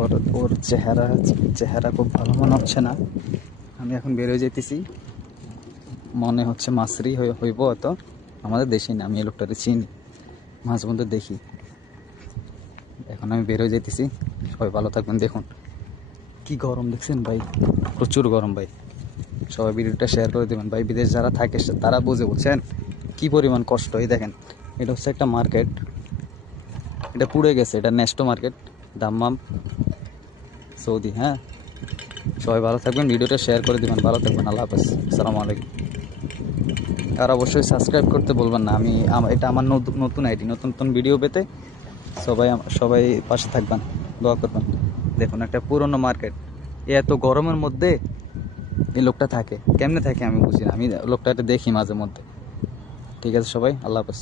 ওর ওর চেহারা চেহারা খুব ভালো মনে হচ্ছে না। আমি এখন বের হয়ে যেতেছি, মনে হচ্ছে মাসরি হইব হয়তো, আমাদের দেশে না, আমি এই লোকটাকে চিনি, মাঝে মধ্যে দেখি। এখন আমি বের হয়ে যেতেছি, সবাই ভালো থাকবেন। দেখুন কি গরম দেখছেন ভাই, প্রচুর গরম ভাই। সবাই ভিডিওটা শেয়ার করে দেবেন ভাই, বিদেশ যারা থাকে তারা বুঝে, বুঝছেন কি পরিমাণ কষ্ট। এই দেখেন, এটা হচ্ছে একটা মার্কেট, এটা পুড়ে গেছে, এটা নেস্টো মার্কেট, দাম্মাম, সৌদি। হ্যাঁ, সবাই ভালো থাকবেন, ভিডিওটা শেয়ার করে দেবেন, ভালো থাকবেন, আল্লাহ হাফেজ, আসসালামু আলাইকুম। আর অবশ্যই সাবস্ক্রাইব করতে বলবেন না, এটা আমার নতুন আইডি, নতুন নতুন ভিডিও পেতে সবাই পাশে থাকবেন, দোয়া করবেন। দেখুন একটা পুরনো মার্কেট, এত গরমের মধ্যে এই লোকটা থাকে, কেমনে থাকে আমি বুঝি না, আমি লোকটাকে দেখি মাঝে মধ্যে। ঠিক আছে সবাই, আল্লাহ হাফেজ।